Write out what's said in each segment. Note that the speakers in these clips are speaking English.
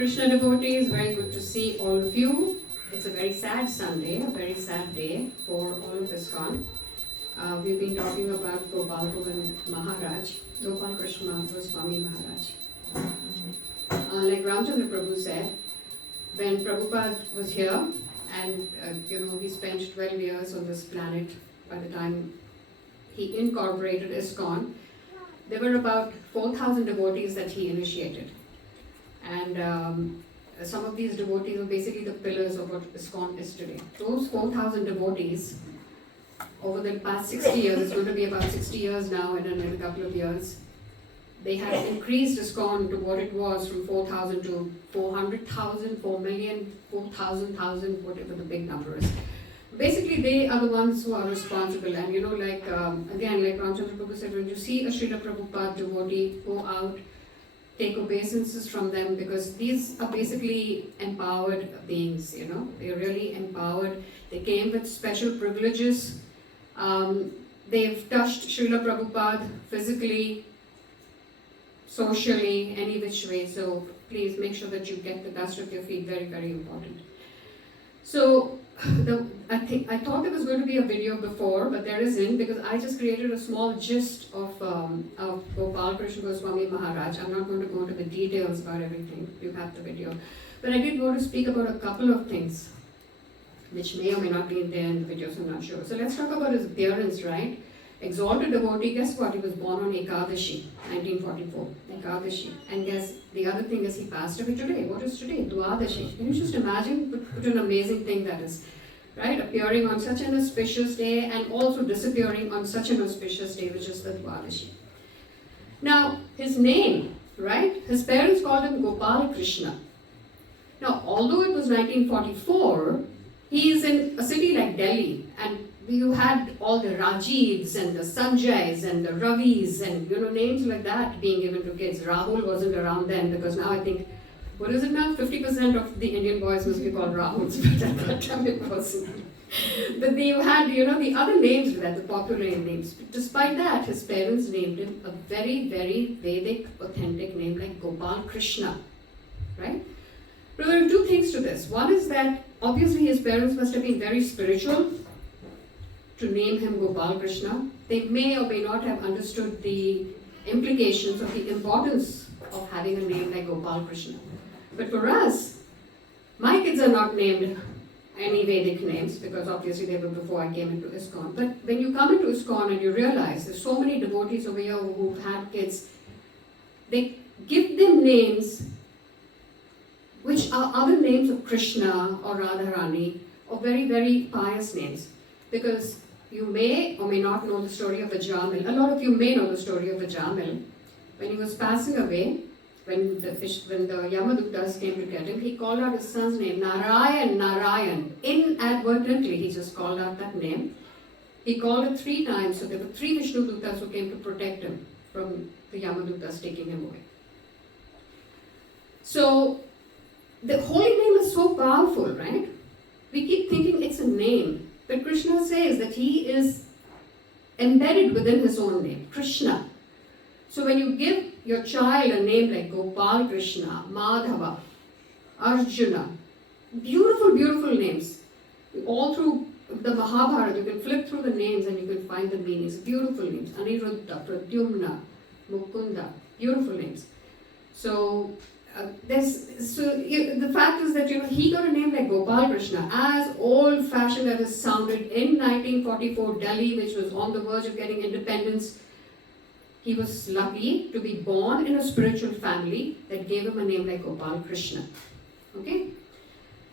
Krishna devotees, very good to see all of you. It's a very sad Sunday, a very sad day for all of ISKCON. We've been talking about Gopal and Maharaj, Gopal Krishna Goswami Maharaj. Like Ramchandra Prabhu said, when Prabhupada was here, and he spent 12 years on this planet by the time he incorporated ISKCON, there were about 4,000 devotees that he initiated. And some of these devotees are basically the pillars of what ISKCON is today. Those 4,000 devotees, over the past 60 years, it's going to be about 60 years now, and in a couple of years, they have increased ISKCON to what it was from 4,000 to 400,000, 4 million, 4,000, whatever the big number is. Basically, they are the ones who are responsible. And again, like Ramchandra Prabhu said, when you see a Srila Prabhupada devotee, go out, take obeisances from them, because these are basically empowered beings, They're really empowered. They came with special privileges. They've touched Srila Prabhupada physically, socially, any which way. So please make sure that you get the dust of your feet. Very, very important. So I thought there was going to be a video before, but there isn't, because I just created a small gist of Gopal Krishna Goswami Maharaj. I'm not going to go into the details about everything. You have the video. But I did want to speak about a couple of things, which may or may not be in there in the videos, I'm not sure. So let's talk about his appearance, right? Exalted devotee, guess what? He was born on Ekadashi, 1944, Ekadashi. And guess, the other thing is he passed away today. What is today? Dwadashi. Can you just imagine what an amazing thing that is, right? Appearing on such an auspicious day and also disappearing on such an auspicious day, which is the Dwadashi. Now, his name, right? His parents called him Gopal Krishna. Now, although it was 1944, he is in a city like Delhi, and you had all the Rajivs and the Sanjays and the Ravis and names like that being given to kids. Rahul wasn't around then, because now I think, what is it now? 50% of the Indian boys must be called Rahuls, but at that time it wasn't. But you had, the other names that, the popular names. Despite that, his parents named him a very, very Vedic, authentic name like Gopal Krishna, right? But there are two things to this. One is that obviously his parents must have been very spiritual to name him Gopal Krishna. They may or may not have understood the implications of the importance of having a name like Gopal Krishna. But for us, my kids are not named any Vedic names, because obviously they were before I came into ISKCON. But when you come into ISKCON and you realize there's so many devotees over here who've had kids, they give them names which are other names of Krishna or Radharani, or very, very pious names. Because you may or may not know the story of Ajamil. A lot of you may know the story of Ajamil. When he was passing away, when the Yamaduttas came to get him, he called out his son's name, Narayan, Narayan. Inadvertently, he just called out that name. He called it 3 times, so there were 3 Vishnu Duttas who came to protect him from the Yamaduttas taking him away. So, the holy name is so powerful, right? We keep thinking it's a name. But Krishna says that he is embedded within his own name, Krishna. So when you give your child a name like Gopal Krishna, Madhava, Arjuna, beautiful, beautiful names. All through the Mahabharata, you can flip through the names and you can find the meanings. Beautiful names. Aniruddha, Pradyumna, Mukunda, beautiful names. So the fact is that he got a name like Gopal Krishna, as old-fashioned as it sounded in 1944 Delhi, which was on the verge of getting independence. He was lucky to be born in a spiritual family that gave him a name like Gopal Krishna. Okay?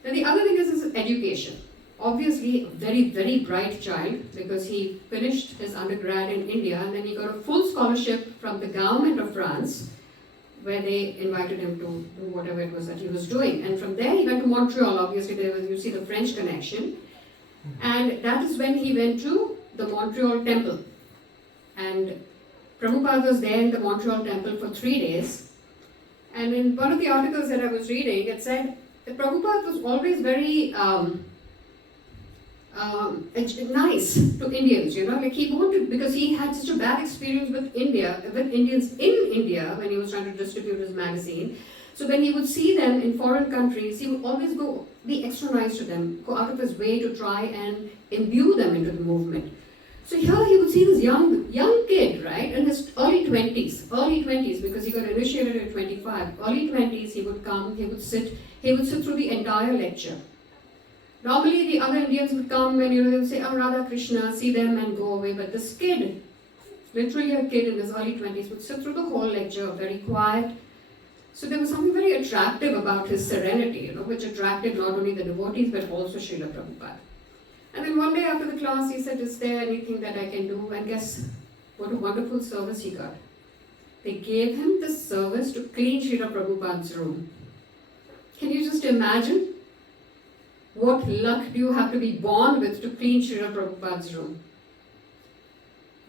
Now the other thing is his education. Obviously, a very, very bright child, because he finished his undergrad in India and then he got a full scholarship from the government of France, where they invited him to do whatever it was that he was doing. And from there he went to Montreal. Obviously you see the French connection. And that is when he went to the Montreal temple. And Prabhupada was there in the Montreal temple for 3 days. And in one of the articles that I was reading, it said that Prabhupada was always very nice to Indians, like he wanted, because he had such a bad experience with Indians in India when he was trying to distribute his magazine. So when he would see them in foreign countries, he would always be extra nice to them, go out of his way to try and imbue them into the movement. So here he would see this young kid, right, in his early 20s, because he got initiated at 25. Early 20s, he would come, he would sit through the entire lecture. Normally the other Indians would come and they would say, oh, Radha Krishna, see them and go away. But this kid, literally a kid in his early 20s, would sit through the whole lecture, very quiet. So there was something very attractive about his serenity, which attracted not only the devotees but also Srila Prabhupada. And then one day after the class, he said, is there anything that I can do? And guess what a wonderful service he got. They gave him the service to clean Srila Prabhupada's room. Can you just imagine? What luck do you have to be born with to clean Srila Prabhupada's room?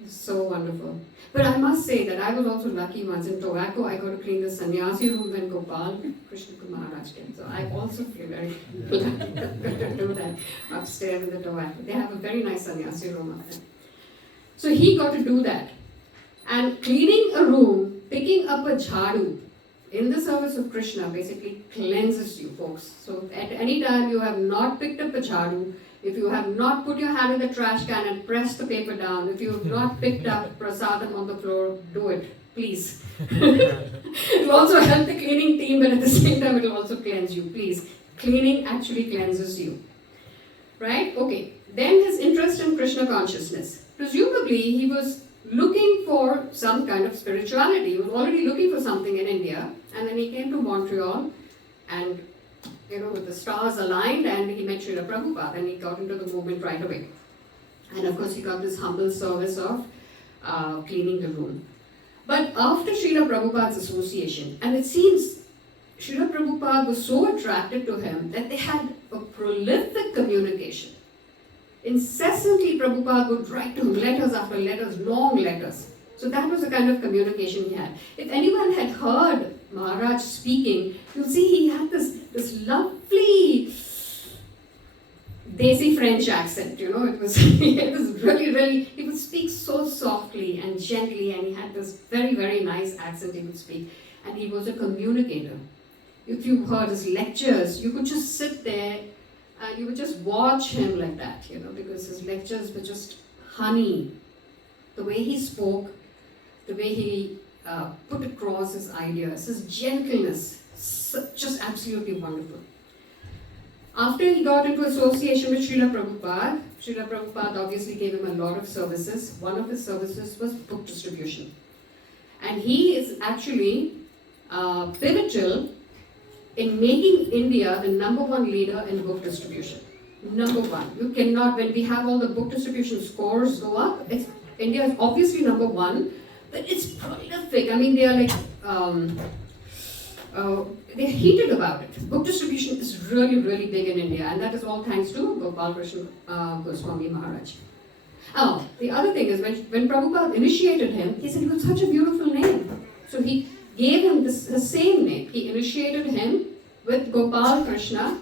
It's so wonderful. But I must say that I was also lucky once in Tobacco. I got to clean the sannyasi room when Gopal, Krishna Maharaj came. So I also feel very lucky to do that upstairs in the Tobacco. They have a very nice sannyasi room up there. So he got to do that. And cleaning a room, picking up a jhadu in the service of Krishna basically cleanses you, folks. So at any time you have not picked up a jhadu, if you have not put your hand in the trash can and pressed the paper down, if you have not picked up prasadam on the floor, do it, please. It will also help the cleaning team, but at the same time it will also cleanse you, please. Cleaning actually cleanses you. Right? Okay. Then his interest in Krishna consciousness. Presumably he was looking for some kind of spirituality. He was already looking for something in India, and then he came to Montreal and with the stars aligned, and he met Srila Prabhupada and he got into the movement right away. And of course he got this humble service of cleaning the room. But after Srila Prabhupada's association, and it seems Srila Prabhupada was so attracted to him that they had a prolific communication. Incessantly Prabhupada would write to him letters after letters, long letters. So that was the kind of communication he had. If anyone had heard Maharaj speaking, you'll see he had this lovely Desi French accent, it was, it was really, he would speak so softly and gently, and he had this very, very nice accent he would speak. And he was a communicator. If you heard his lectures, you could just sit there and you would just watch him like that, because his lectures were just honey. The way he spoke, the way he put across his ideas, his gentleness, just absolutely wonderful. After he got into association with Srila Prabhupada obviously gave him a lot of services. One of his services was book distribution. And he is actually pivotal in making India the #1 leader in book distribution. #1. You cannot, when we have all the book distribution scores go up, India is obviously #1, but it's prolific. I mean, they are like, they're heated about it. Book distribution is really, really big in India, and that is all thanks to Gopal Krishna Goswami Maharaj. Oh, the other thing is, when Prabhupada initiated him, he said he was such a beautiful name. So he gave him the same name. He initiated him with Gopal Krishna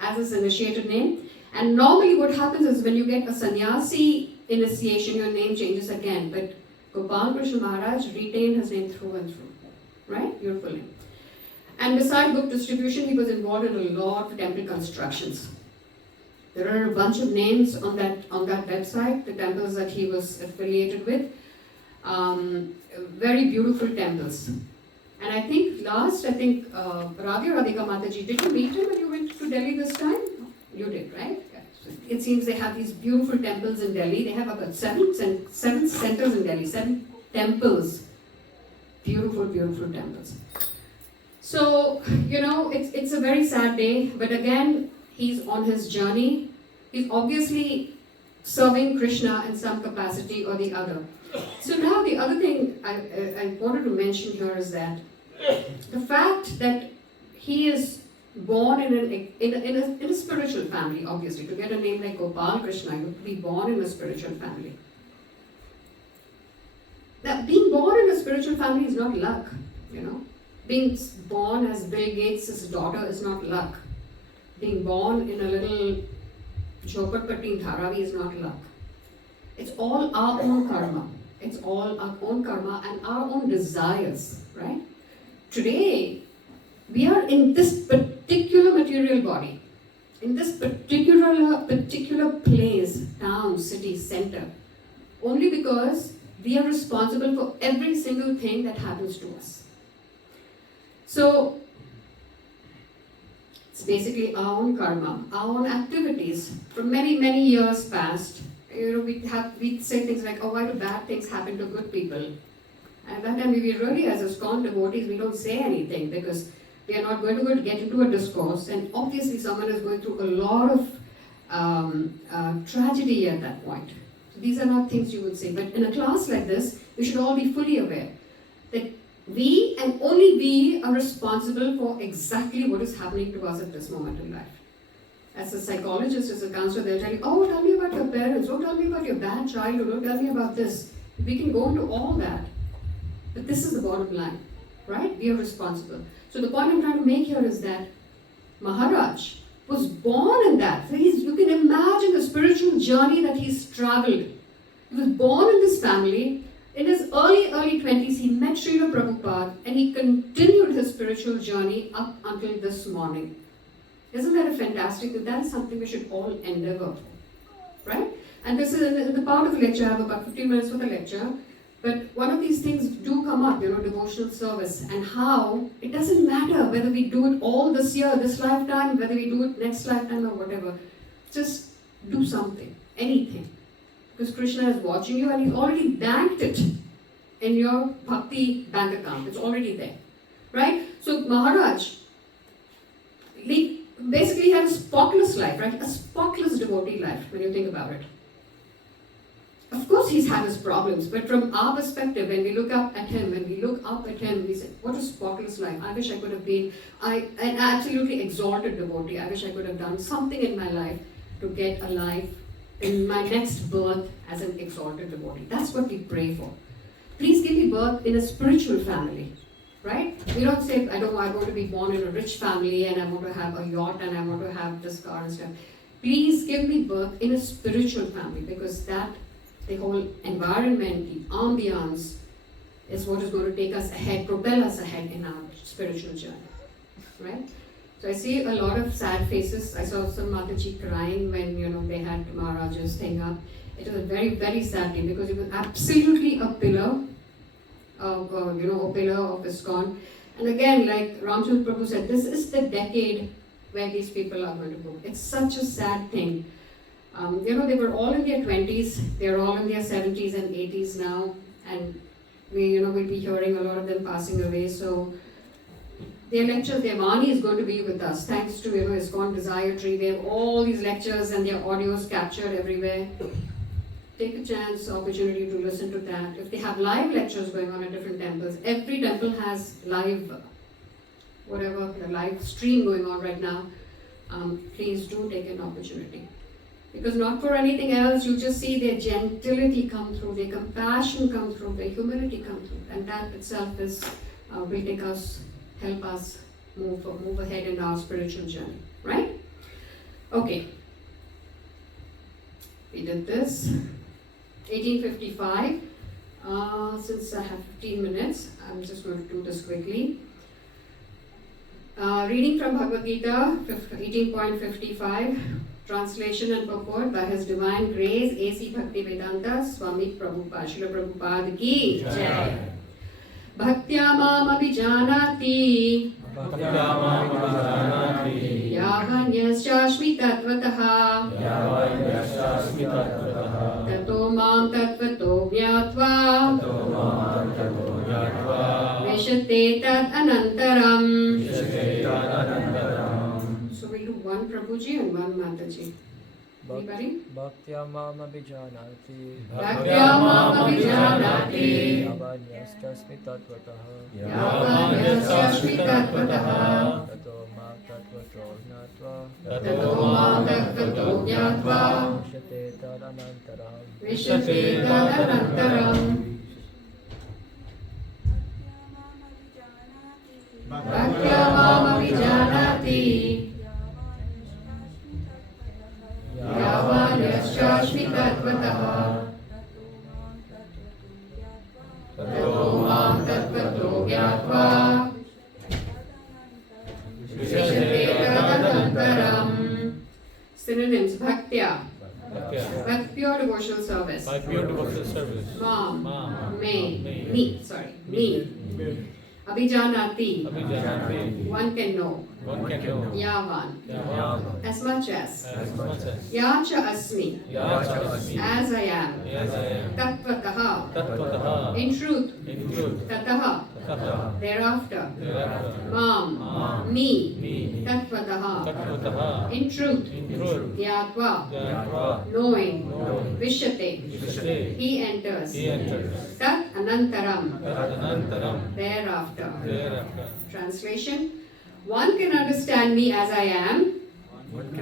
as his initiated name. And normally what happens is when you get a sannyasi initiation, your name changes again. But Gopal Krishna Maharaj retained his name through and through. Right? Beautiful name. And beside book distribution, he was involved in a lot of temple constructions. There are a bunch of names on that website, the temples that he was affiliated with. Very beautiful temples. And I think Radha Radhika Mataji, did you meet him when you went to Delhi this time? You did, right? Yeah. So it seems they have these beautiful temples in Delhi. They have about seven centers in Delhi, 7 temples. Beautiful, beautiful temples. So, it's a very sad day, but again, he's on his journey. He's obviously serving Krishna in some capacity or the other. So now the other thing I wanted to mention here is that the fact that he is born in a spiritual family, obviously. To get a name like Gopal Krishna, you would be born in a spiritual family. Now, being born in a spiritual family is not luck, Being born as Bill Gates' daughter is not luck. Being born in a little Jhopatpatti in Dharavi is not luck. It's all our own karma. It's all our own karma and our own desires, right? Today, we are in this particular material body, in this particular place, town, city, center, only because we are responsible for every single thing that happens to us. So, it's basically our own karma, our own activities from many, many years past. We say things like, oh, why do bad things happen to good people? And that time we really, as ISKCON devotees, we don't say anything because we are not going to get into a discourse, and obviously someone is going through a lot of tragedy at that point. So these are not things you would say, but in a class like this, we should all be fully aware that we and only we are responsible for exactly what is happening to us at this moment in life. As a psychologist, as a counselor, they'll tell you, oh, tell me about your parents, don't tell me about your bad childhood, don't tell me about this. We can go into all that. But this is the bottom line, right? We are responsible. So the point I'm trying to make here is that Maharaj was born in that. So you can imagine the spiritual journey that he's traveled. He was born in this family. In his early 20s, he met Srila Prabhupada and he continued his spiritual journey up until this morning. Isn't that a fantastic thing? That is something we should all endeavor for, right? And this is in the part of the lecture. I have about 15 minutes for the lecture. But one of these things do come up, devotional service, and how it doesn't matter whether we do it all this year, this lifetime, whether we do it next lifetime or whatever. Just do something, anything. Because Krishna is watching you and he's already banked it in your bhakti bank account. It's already there, right? So Maharaj, he basically had a spotless life, right? A spotless devotee life when you think about it. Of course he's had his problems, but from our perspective, when we look up at him, we say, what a spotless life. I wish I could have been an absolutely exalted devotee. I wish I could have done something in my life to get a life in my next birth as an exalted devotee. That's what we pray for. Please give me birth in a spiritual family, right? We don't say, I want to be born in a rich family and I want to have a yacht and I want to have this car and stuff. Please give me birth in a spiritual family, because that the whole environment, the ambience, is what is going to take us ahead, propel us ahead in our spiritual journey, right? So I see a lot of sad faces. I saw some Mataji crying when they had Maharaj's thing up. It was a very, very sad thing because it was absolutely a pillar of ISKCON. And again, like Ramchandra Prabhu said, this is the decade where these people are going to go. It's such a sad thing. They were all in their 20s, they're all in their 70s and 80s now, and we'll be hearing a lot of them passing away. So their lectures, their Vani is going to be with us, thanks to ISKCON Desire Tree. They have all these lectures and their audios captured everywhere. Take a chance, opportunity to listen to that. If they have live lectures going on at different temples, every temple has live, the live stream going on right now. Please do take an opportunity. Because not for anything else, you just see their gentility come through, their compassion come through, their humility come through. And that itself will help us move ahead in our spiritual journey, right? Okay. We did this. 1855. Since I have 15 minutes, I'm just going to do this quickly. Reading from Bhagavad Gita, 18.55. Translation and purport by His Divine Grace, A.C. Bhaktivedanta Swami Prabhupada, Srila Prabhupada ki Jai. Bhaktya mam abhijanati yavanyasya tattvataha tato mam tattvato jnatva vishate tat anantaram. So we'll do one Prabhuji and one Mataji. Anybody? Bhaktya mam abhijanati yavanyasya tattvataha tato mam tattvato jnatva vishate tadanantaram. Bhaktya mam abhijanati yavanyasya tattvataha tato mam tattvato jnatva Synonyms: bhaktya, Bhaktya. with pure devotional service. By pure devotional service. Mam, Mam. me, Me. me, sorry, me. Abhijanati, Abhijanati. one can know. One can know. Yavan, Yavan. as much as. As much as. Yacha asmi, Yacha asmi. as I am. As I am. Tattvataha, Tattvataha. in truth. In truth. Tataha, Tataha. thereafter. Thereafter. Mam, Mam. me. Me. Tattvataha, Tattvataha. in truth. In truth. Yatva, Yatva. knowing. Knowing. Vishyate, Vishate. he enters. He enters. Tat anantaram, Tadanantaram. thereafter. Thereafter. Translation: one can understand me as I am,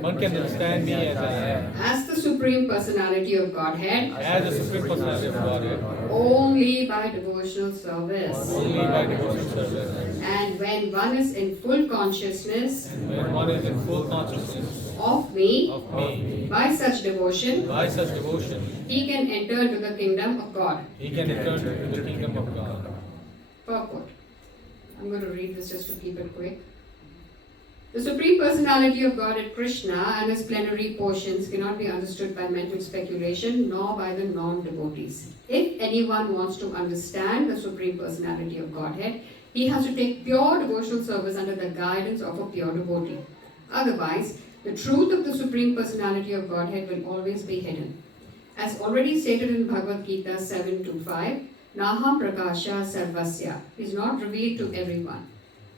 One can understand me as I am. as the Supreme Personality of Godhead, As the Supreme Personality of Godhead. only by devotional service. Only by devotional service. And when one is in full consciousness When one is in full consciousness of me, of me, by such devotion, by such devotion, he can enter into the kingdom of God. he can return to the kingdom of God. Purport. I'm going to read this just to keep it quick. The Supreme Personality of Godhead Krishna and his plenary portions cannot be understood by mental speculation nor by the non-devotees. If anyone wants to understand the Supreme Personality of Godhead, he has to take pure devotional service under the guidance of a pure devotee. Otherwise, the truth of the Supreme Personality of Godhead will always be hidden. As already stated in Bhagavad Gita 7:25, Naham Prakasha Sarvasya is not revealed to everyone.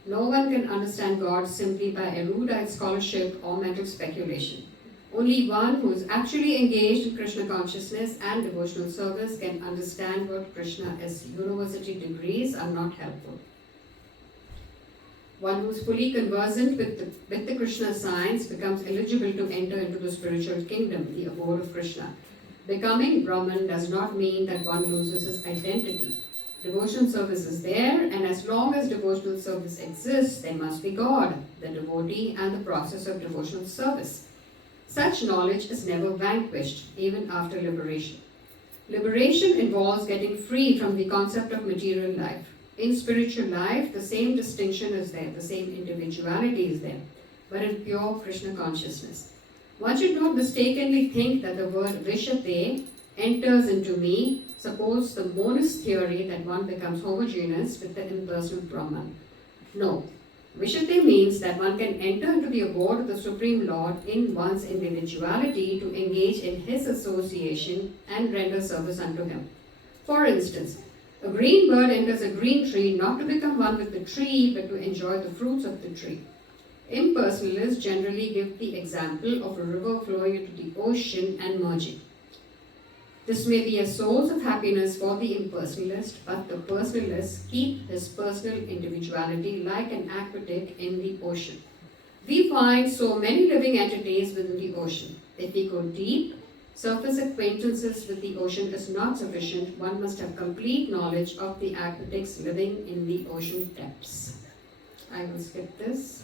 No one can understand God simply by erudite scholarship or mental speculation. Only one who is actually engaged in Krishna consciousness and devotional service can understand what Krishna is. University degrees are not helpful. One who is fully conversant with the Krishna science becomes eligible to enter into the spiritual kingdom, the abode of Krishna. Becoming Brahman does not mean that one loses his identity. Devotional service is there, and as long as devotional service exists, there must be God, the devotee, and the process of devotional service. Such knowledge is never vanquished, even after liberation. Liberation involves getting free from the concept of material life. In spiritual life, the same distinction is there, the same individuality is there, but in pure Krishna consciousness. One should not mistakenly think that the word Vishate enters into me, suppose the monist theory that one becomes homogeneous with the impersonal Brahman. No. Vishate means that one can enter into the abode of the Supreme Lord in one's individuality to engage in his association and render service unto him. For instance, a green bird enters a green tree not to become one with the tree but to enjoy the fruits of the tree. Impersonalists generally give the example of a river flowing into the ocean and merging. This may be a source of happiness for the impersonalist, but the personalist keeps his personal individuality like an aqueduct in the ocean. We find so many living entities within the ocean. If we go deep, surface acquaintances with the ocean is not sufficient. One must have complete knowledge of the aqueducts living in the ocean depths. I will skip this.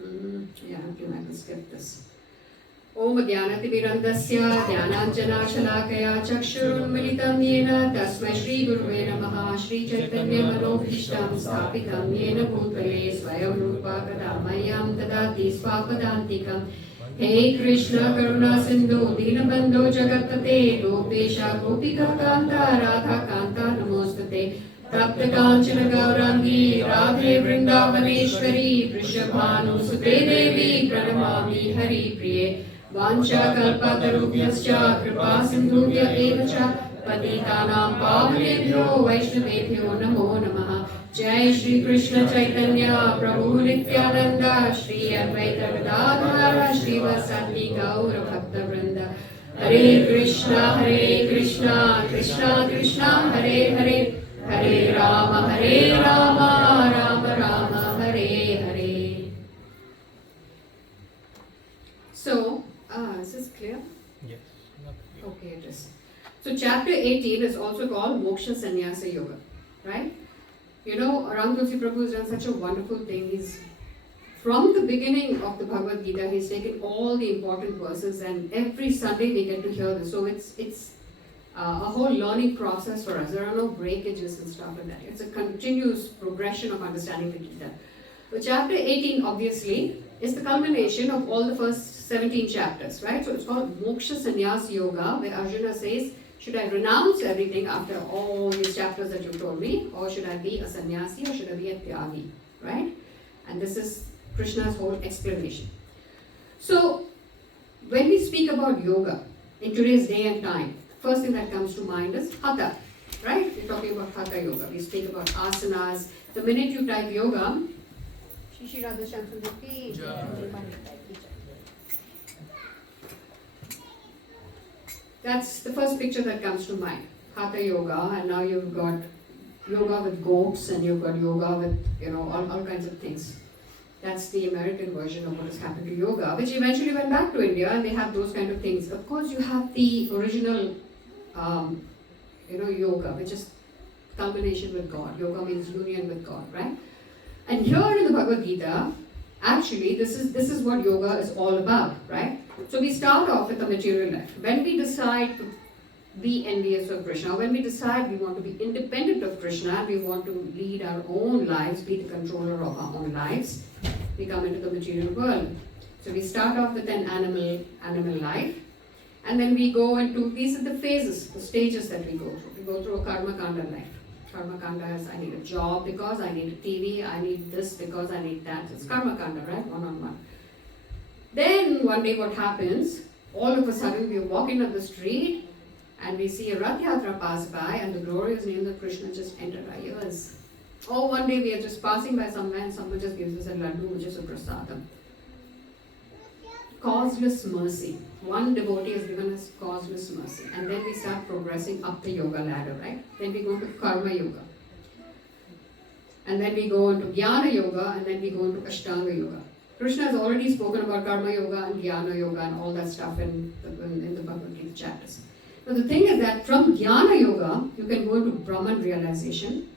I will skip this. Om Jnanatimirandasya Jnananjanashalakaya Chakshurunmilitam Yena Tasmai Shri Gurave Namaha Shri Chaitanya Manobhishtam Sthapitam Yena Bhutale Swayam Rupa Kadamayam Tadati Swapadantikam Hey Krishna Karuna Sindhu Dinabandho Jagatpate Gopesha Gopika Kanta Radha Kanta Namostate Tapta Kanchana Gaurangi Radhe Vrindavaneshwari Vrishabhanu Sute Devi Pranamami Hari Priye Vancha Kalpatarubhyascha Kripa Sindhubhya Evacha Patitanam Pavanebhyo Vaishnavebhyo Namo Namaha Jai Shri Krishna Chaitanya Prabhu Nityananda Shri Advaita Gadadhara Shri Vasati Gaura Bhakta Vrinda Hare Krishna Krishna Krishna Hare Hare Hare Rama Rama Rama Hare Hare. So, is this clear? Yes. Okay, it is. So, chapter 18 is also called Moksha Sannyasa Yoga, right? You know, Arundhati Prabhu has done such a wonderful thing. He's, from the beginning of the Bhagavad Gita, he's taken all the important verses, and every Sunday we get to hear this. So, it's a whole learning process for us. There are no breakages and stuff like that. It's a continuous progression of understanding the Gita. So chapter 18 obviously is the culmination of all the first 17 chapters, right? So it's called Moksha Sannyas Yoga, where Arjuna says, should I renounce everything after all these chapters that you told me, or should I be a sannyasi, or should I be a tyagi, right? And this is Krishna's whole explanation. So, when we speak about yoga in today's day and time, first thing that comes to mind is hatha, right? We're talking about hatha yoga. We speak about asanas. The minute you type yoga, that's the first picture that comes to mind. Hatha yoga, and now you've got yoga with goats, and you've got yoga with, all kinds of things. That's the American version of what has happened to yoga, which eventually went back to India, and they have those kind of things. Of course, you have the original, yoga, which is combination with God. Yoga means union with God, right? And here in the Bhagavad Gita, actually, this is what yoga is all about, right? So we start off with the material life. When we decide to be envious of Krishna, when we decide we want to be independent of Krishna, we want to lead our own lives, be the controller of our own lives, we come into the material world. So we start off with an animal life, and then we go into, these are the phases, the stages that we go through. We go through a karma kanda life. Karma kanda is, I need a job because I need a TV, I need this because I need that. It's karma kanda, right? One-on-one. Then one day what happens, all of a sudden we're walking on the street and we see a Rath Yatra pass by and the glorious name of Krishna just entered our ears. Or one day we are just passing by somewhere and someone just gives us a laddu, which is a prasadam. Causeless mercy. One devotee has given us causeless mercy. And then we start progressing up the yoga ladder, right? Then we go to karma yoga. And then we go into jnana yoga, and then we go into ashtanga yoga. Krishna has already spoken about karma yoga and jnana yoga and all that stuff in the Bhagavad Gita chapters. Now the thing is that from jnana yoga, you can go into Brahman realization,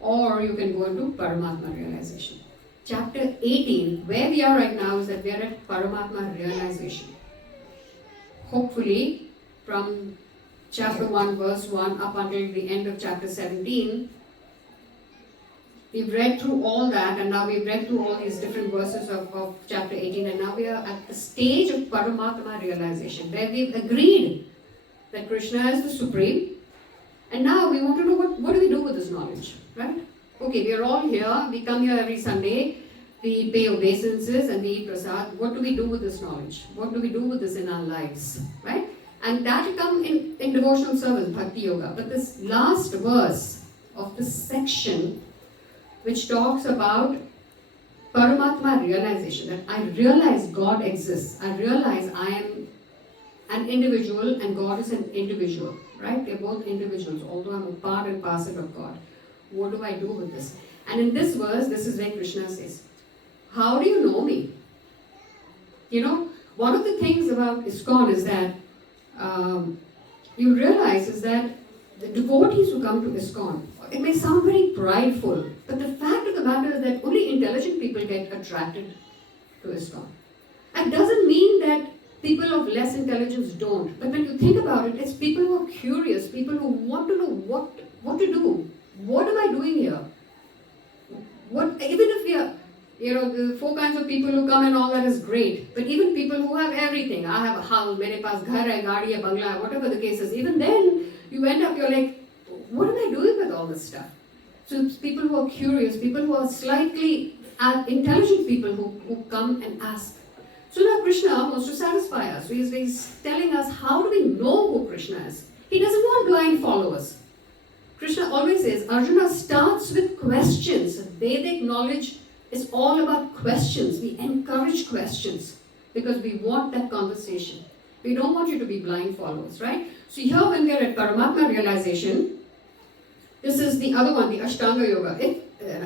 or you can go into Paramatma realization. Chapter 18, where we are right now is that we are at Paramatma realization. Hopefully, from chapter 1, verse 1 up until the end of chapter 17, we've read through all that, and now we've read through all these different verses of chapter 18, and now we are at the stage of Paramatma realization, where we've agreed that Krishna is the Supreme, and now we want to know what do we do with this knowledge, right? Okay, we are all here, we come here every Sunday, we pay obeisances and we eat prasad. What do we do with this knowledge? What do we do with this in our lives, right? And that will come in devotional service, Bhakti Yoga. But this last verse of this section, which talks about Paramatma realization, that I realize God exists, I realize I am an individual and God is an individual, right? They're both individuals, although I'm a part and parcel of God. What do I do with this? And in this verse, this is where Krishna says, how do you know me? One of the things about ISKCON is that you realize is that the devotees who come to ISKCON, it may sound very prideful, but the fact of the matter is that only intelligent people get attracted to ISKCON. It doesn't mean that people of less intelligence don't, but when you think about it, it's people who are curious, people who want to know what to do. What am I doing here? Even if we are, the four kinds of people who come and all that is great, but even people who have everything, I have a house, mere paas ghar hai, gaadi hai, bangla hai, whatever the case is, even then you end up, you're like, what am I doing with all this stuff? So it's people who are curious, people who are slightly intelligent people who come and ask. So now Krishna wants to satisfy us. So he's telling us, how do we know who Krishna is? He doesn't want blind followers. Krishna always says, Arjuna starts with questions. Vedic knowledge is all about questions. We encourage questions because we want that conversation. We don't want you to be blind followers, right? So here when we are at Paramatma realization, this is the other one, the Ashtanga Yoga.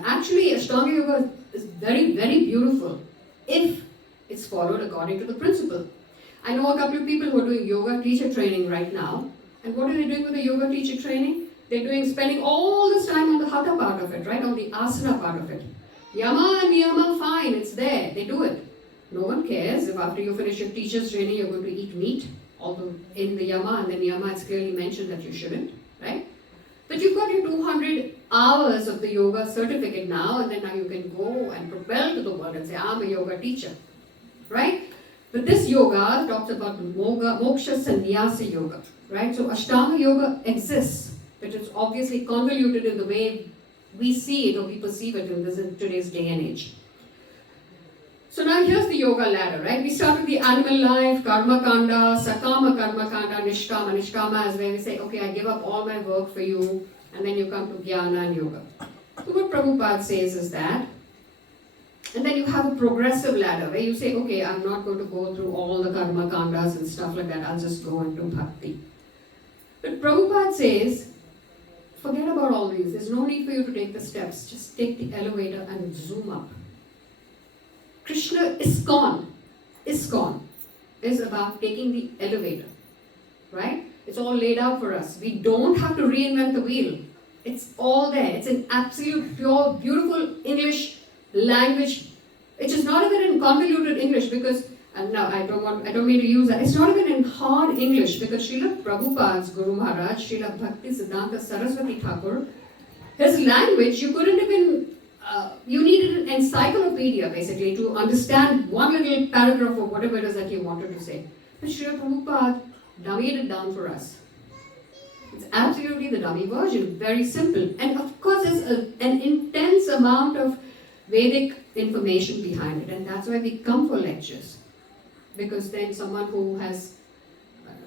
Actually, Ashtanga Yoga is very, very beautiful if it's followed according to the principle. I know a couple of people who are doing yoga teacher training right now. And what are they doing with the yoga teacher training? They're spending all this time on the hatha part of it, right? On the asana part of it. Yama and niyama, fine, it's there. They do it. No one cares if after you finish your teacher's training, you're going to eat meat. Although in the yama and the niyama, it's clearly mentioned that you shouldn't, right? But you got your 200 hours of the yoga certificate now, and then now you can go and propel to the world and say, I'm a yoga teacher, right? But this yoga talks about moksha sannyasa yoga, right? So Ashtanga yoga exists, but it's obviously convoluted in the way we see it or we perceive it in today's day and age. So now here's the yoga ladder, right? We start with the animal life, karma kanda, sakama karma kanda, nishkama. Nishkama is where we say, okay, I give up all my work for you, and then you come to jnana and yoga. So what Prabhupada says is that, and then you have a progressive ladder where you say, okay, I'm not going to go through all the karma kandas and stuff like that, I'll just go into bhakti. But Prabhupada says, forget about all these, there's no need for you to take the steps, just take the elevator and zoom up. Krishna ISKCON is about taking the elevator, right? It's all laid out for us. We don't have to reinvent the wheel. It's all there. It's an absolute, pure, beautiful English language. It is not even in convoluted English because, and now I don't mean to use that. It's not even in hard English because Srila Prabhupada's Guru Maharaj, Srila Bhakti Siddhanta Saraswati Thakur, his language, you couldn't even, you needed an encyclopedia basically to understand one little paragraph or whatever it is that he wanted to say. But Srila Prabhupada dummied it down for us. It's absolutely the dummy version, very simple. And of course there's an intense amount of Vedic information behind it, and that's why we come for lectures. Because then someone who has,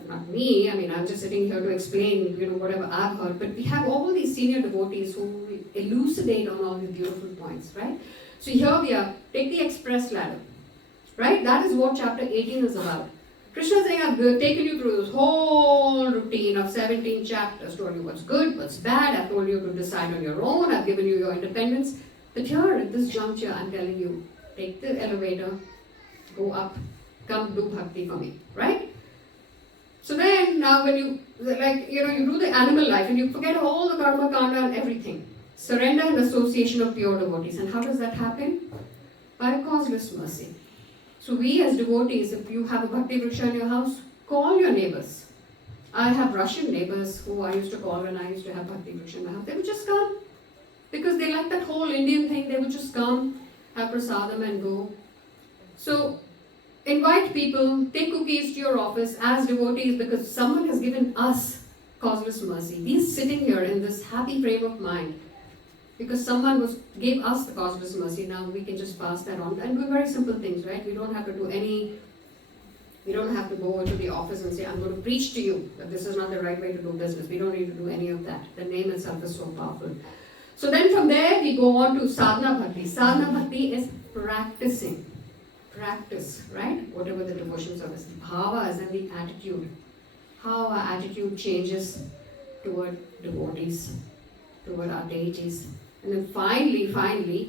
not me, I mean I'm just sitting here to explain, whatever I've heard, but we have all these senior devotees who elucidate on all these beautiful points, right? So here we are, take the express ladder, right? That is what chapter 18 is about. Krishna is saying, I've taken you through this whole routine of 17 chapters, told you what's good, what's bad, I've told you to decide on your own, I've given you your independence. But here at this juncture, I'm telling you, take the elevator, go up, come do bhakti for me, right? So then now when you, you do the animal life and you forget all the karma kanda and everything. Surrender and association of pure devotees. And how does that happen? By causeless mercy. So we as devotees, if you have a bhakti vriksha in your house, call your neighbors. I have Russian neighbors who I used to call when I used to have bhakti vriksha in my house. They would just come. Because they like that whole Indian thing, they would just come, have prasadam and go. So, invite people, take cookies to your office as devotees because someone has given us causeless mercy. We are sitting here in this happy frame of mind because someone gave us the causeless mercy. Now we can just pass that on and do very simple things, right? We don't have to go to the office and say, I'm going to preach to you that this is not the right way to do business. We don't need to do any of that. The name itself is so powerful. So then from there we go on to sadhana bhakti. Sadhana bhakti is practicing. Practice, right? Whatever the devotion service. Bhava is in the attitude. How our attitude changes toward devotees, toward our deities. And then finally,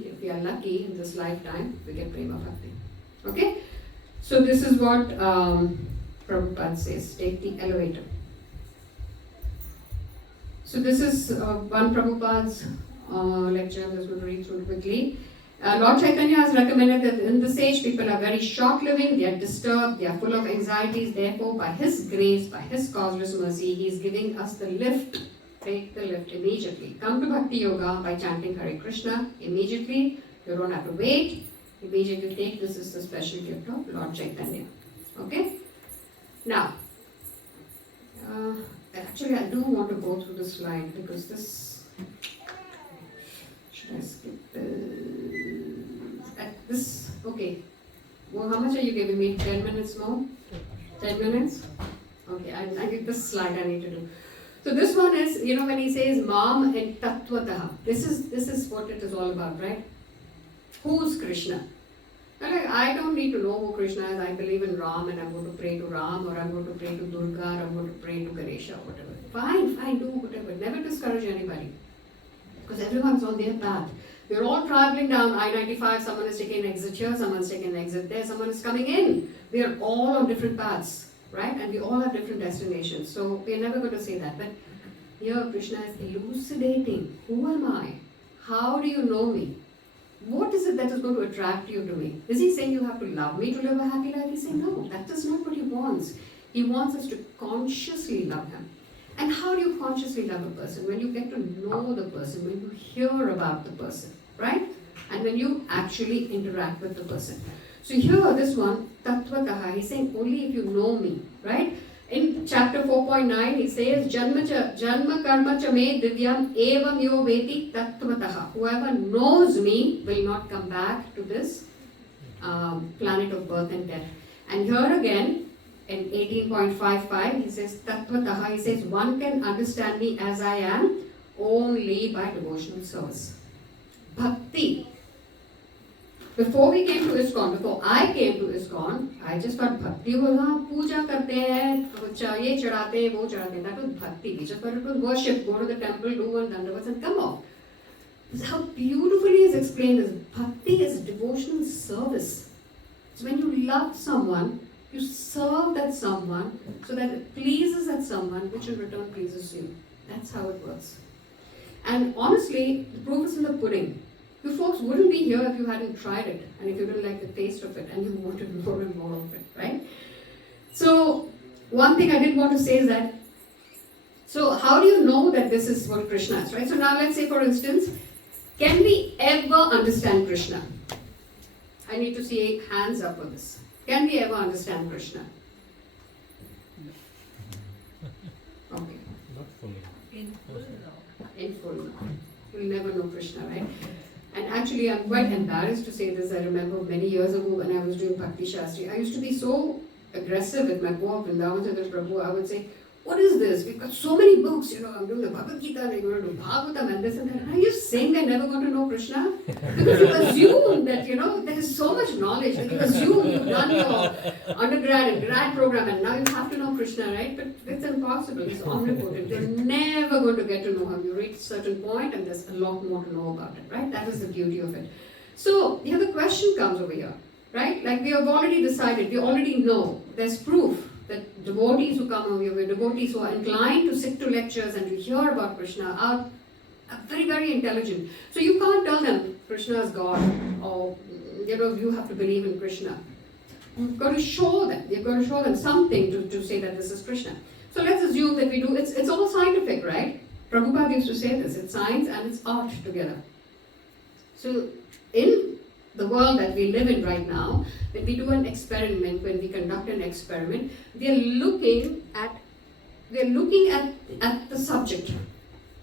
if we are lucky in this lifetime, we get prema bhakti. Okay? So this is what Prabhupada says. Take the elevator. So this is one Prabhupada's lecture. I'm just going to read through it quickly. Lord Chaitanya has recommended that in this age people are very short-living, they are disturbed, they are full of anxieties. Therefore, by His grace, by His causeless mercy, He is giving us the lift. Take the lift immediately. Come to Bhakti Yoga by chanting Hare Krishna immediately. You don't have to wait. Immediately take. This is the special gift of Lord Chaitanya. Okay? Now, actually I do want to go through this slide because this... Should I skip this? Okay. Well, how much are you giving me? 10 minutes more? 10 minutes? Okay, I get this slide I need to do. So this one is, when he says Mam and Tattvataha. This is what it is all about, right? Who's Krishna? I don't need to know who Krishna is. I believe in Ram and I'm going to pray to Ram or I'm going to pray to Durga or I'm going to pray to Ganesha or whatever. Fine, do whatever. Never discourage anybody. Because everyone's on their path. We're all traveling down I-95. Someone is taking an exit here, someone's taking an exit there, someone is coming in. We are all on different paths, right? And we all have different destinations. So we're never going to say that. But here Krishna is elucidating. Who am I? How do you know me? What is it that is going to attract you to me? Is he saying you have to love me to live a happy life? He's saying no, that is not what he wants. He wants us to consciously love him. And how do you consciously love a person? When you get to know the person, when you hear about the person, right? And when you actually interact with the person. So here, this one, tattvataha, he's saying only if you know me, right? In chapter 4.9, he says, Janma karma cha me divyam evam yo veti tattvataha. Whoever knows me will not come back to this planet of birth and death. And here again, in 18.55, he says, tattvataha, he says, one can understand me as I am only by devotional service. Bhakti. Before we came to ISKCON, before I came to ISKCON, I just thought bhakti was puja karte hain, ye chadhate hain, wo chadhate hain. That was bhakti. We just thought it was worship. Go to the temple, do one dandavats and come off. This is how beautifully is explained as bhakti is devotional service. It's when you love someone, you serve that someone so that it pleases that someone, which in return pleases you. That's how it works. And honestly, the proof is in the pudding. You folks wouldn't be here if you hadn't tried it and if you didn't like the taste of it and you wanted more and more of it, right? So, one thing I did want to say is that, so how do you know that this is what Krishna is, right? So now let's say, for instance, can we ever understand Krishna? I need to see hands up on this. Can we ever understand Krishna? Okay. Not fully. In full now. In full. You'll never know Krishna, right? And actually, I'm quite embarrassed to say this. I remember many years ago when I was doing Bhakti Shastri, I used to be so aggressive with my Goa Vrindavan Chandra Prabhu. I would say, what is this? We've got so many books, I'm doing the Bhagavad Gita, I'm going to do Bhagavatam and this and that. And I used to saying they're never going to know Krishna. Because you assume that, there is so much knowledge. That you assume you've done your undergrad and grad program and now you have to know Krishna, right? But it's impossible. He's omnipotent. You're never going to get to know him. You reach a certain point and there's a lot more to know about it, right? That is the beauty of it. So, here the question comes over here, right? Like we have already decided, we already know, there's proof that devotees who come over here, devotees who are inclined to sit to lectures and to hear about Krishna are very, very intelligent. So you can't tell them Krishna is God or you have to believe in Krishna. You've got to show them. You've got to show them something to say that this is Krishna. So let's assume that we do. It's all scientific, right? Prabhupada used to say this. It's science and it's art together. So in the world that we live in right now, when we do an experiment, when we conduct an experiment, we are looking at the subject.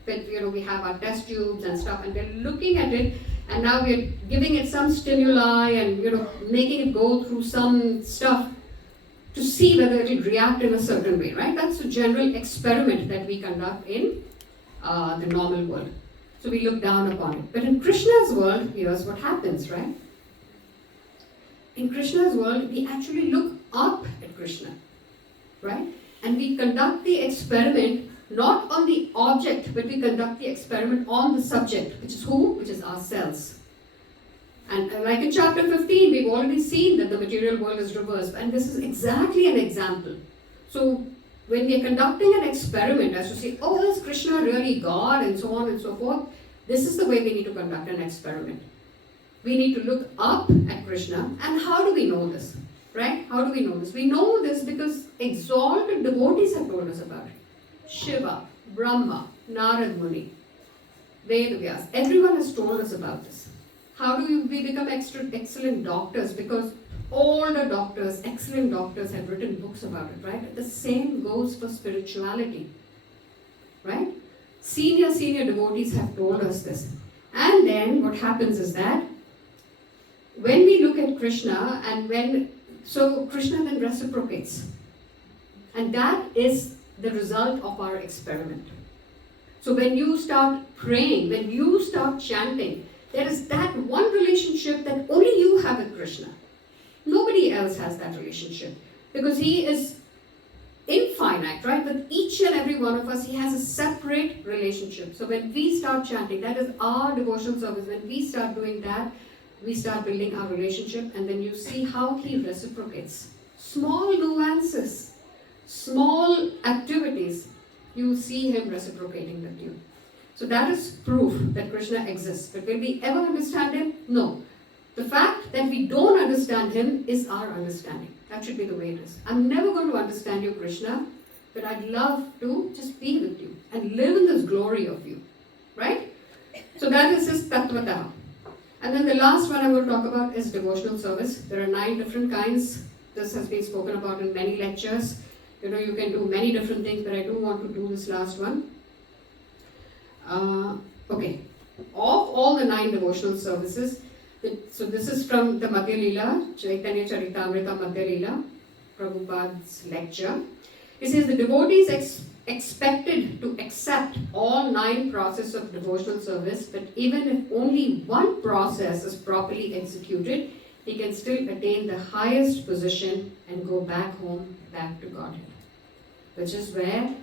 But we have our test tubes and stuff, and we're looking at it, and now we're giving it some stimuli and making it go through some stuff to see whether it will react in a certain way, right? That's a general experiment that we conduct in the normal world. So we look down upon it. But in Krishna's world, here's what happens, right? In Krishna's world, we actually look up at Krishna, right? And we conduct the experiment not on the object, but we conduct the experiment on the subject, which is who? Which is ourselves. And like in chapter 15, we've already seen that the material world is reversed, and this is exactly an example. So when we are conducting an experiment as to say, oh, is Krishna really God, and so on and so forth, this is the way we need to conduct an experiment. We need to look up at Krishna, and how do we know this? Right? How do we know this? We know this because exalted devotees have told us about it. Shiva, Brahma, Narad Muni, Vedavyas, everyone has told us about this. How do we become excellent doctors? Because all the doctors, excellent doctors, have written books about it, right? The same goes for spirituality, right? Senior devotees have told us this. And then what happens is that when we look at Krishna so Krishna then reciprocates. And that is the result of our experiment. So when you start praying, when you start chanting, there is that one relationship that only you have with Krishna. Nobody else has that relationship because he is infinite, right? With each and every one of us, he has a separate relationship. So when we start chanting, that is our devotional service. When we start doing that, we start building our relationship, and then you see how he reciprocates. Small nuances, small activities, you see him reciprocating with you. So that is proof that Krishna exists. But will we ever understand him? No. The fact that we don't understand him is our understanding. That should be the way it is. I'm never going to understand you, Krishna, But I'd love to just be with you and live in this glory of you. Right? So that is his Tattvata. And then the last one I'm going to talk about is devotional service. There are 9 different kinds. This has been spoken about in many lectures. You can do many different things, but I do want to do this last one. Okay. Of all the 9 devotional services, so this is from the Madhya Leela, Chaitanya Charitamrita Madhya Leela, Prabhupada's lecture. It says the devotee is expected to accept all 9 processes of devotional service, but even if only one process is properly executed, he can still attain the highest position and go back home, back to Godhead. Which is where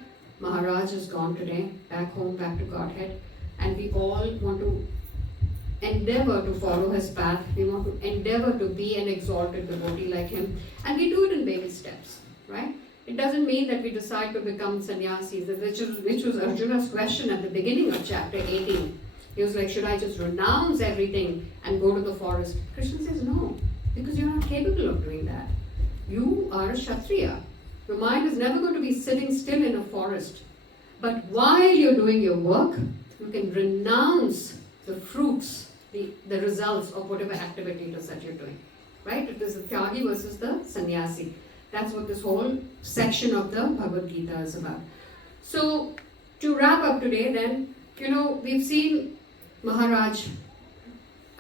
Maharaj has gone today, back home, back to Godhead. And we all want to endeavor to follow his path. We want to endeavor to be an exalted devotee like him. And we do it in baby steps, right? It doesn't mean that we decide to become sannyasis, which was Arjuna's question at the beginning of chapter 18. He was like, should I just renounce everything and go to the forest? Krishna says, no, because you're not capable of doing that. You are a Kshatriya. Your mind is never going to be sitting still in a forest. But while you're doing your work, you can renounce the fruits, the results of whatever activity it is that you're doing. Right? It is the Tyagi versus the Sannyasi. That's what this whole section of the Bhagavad Gita is about. So, to wrap up today then, we've seen Maharaj,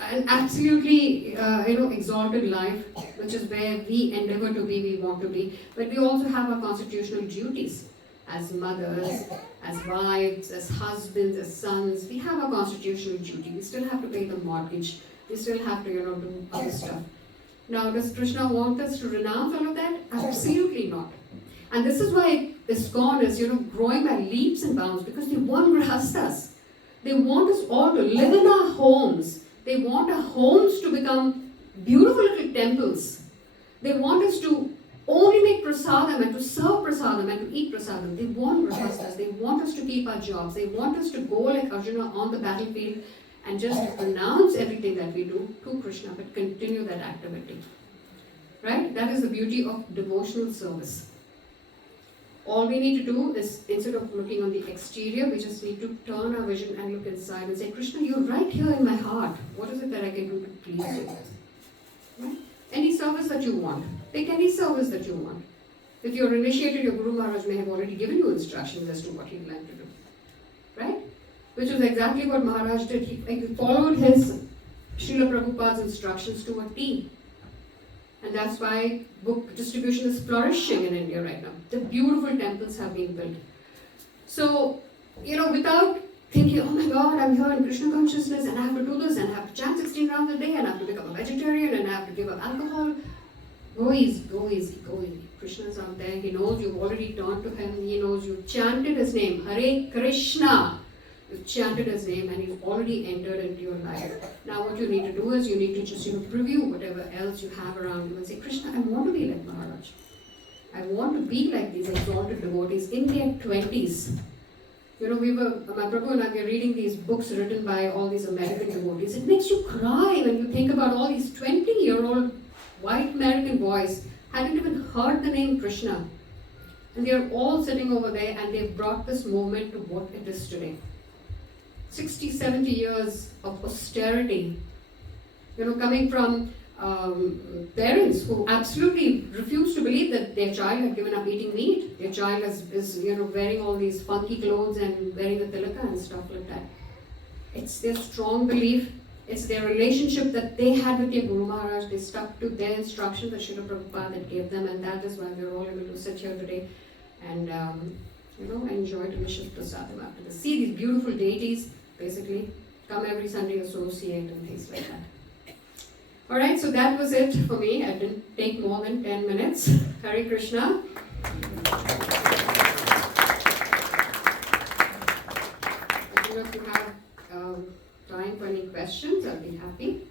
an absolutely, exalted life, which is where we endeavor to be, we want to be. But we also have our constitutional duties as mothers, as wives, as husbands, as sons. We have a constitutional duty. We still have to pay the mortgage. We still have to, do other stuff. Now, does Krishna want us to renounce all of that? Absolutely not. And this is why ISKCON is, growing by leaps and bounds, because they want grahastas. They want us all to live in our homes. They want our homes to become beautiful little temples. They want us to only make prasadam and to serve prasadam and to eat prasadam. They want grahastas. They want us to keep our jobs. They want us to go like Arjuna on the battlefield and just renounce everything that we do to Krishna, but continue that activity. Right? That is the beauty of devotional service. All we need to do is, instead of looking on the exterior, we just need to turn our vision and look inside and say, Krishna, you're right here in my heart. What is it that I can do to please you? Right? Any service that you want. Pick any service that you want. If you're initiated, your Guru Maharaj may have already given you instructions as to what he'd like to do. Right? Which is exactly what Maharaj did. He followed his Srila Prabhupada's instructions to a T. And that's why book distribution is flourishing in India right now. The beautiful temples have been built. So, without thinking, oh my God, I'm here in Krishna consciousness and I have to do this and I have to chant 16 rounds a day and I have to become a vegetarian and I have to give up alcohol. Go easy, go easy, go easy. Krishna's out there. He knows you've already turned to him. He knows you've chanted his name. Hare Krishna. You've chanted his name and he's already entered into your life. Now what you need to do is you need to just review whatever else you have around you and say, Krishna, I want to be like Maharaj. I want to be like these exalted devotees in their 20s. My Prabhu and I were reading these books written by all these American devotees. It makes you cry when you think about all these 20-year-old white American boys hadn't even heard the name Krishna. And they're all sitting over there and they've brought this movement to what it is today. 60, 70 years of austerity, coming from parents who absolutely refuse to believe that their child had given up eating meat. Their child is wearing all these funky clothes and wearing the tilaka and stuff like that. It's their strong belief. It's their relationship that they had with their Guru Maharaj. They stuck to their instructions that Srila Prabhupada had gave them, and that is why we're all able to sit here today and enjoy delicious prasadam after this. See these beautiful deities, basically, come every Sunday, associate and things like that. Alright, so that was it for me. I didn't take more than 10 minutes. Hare Krishna. If you have time for any questions, I'll be happy.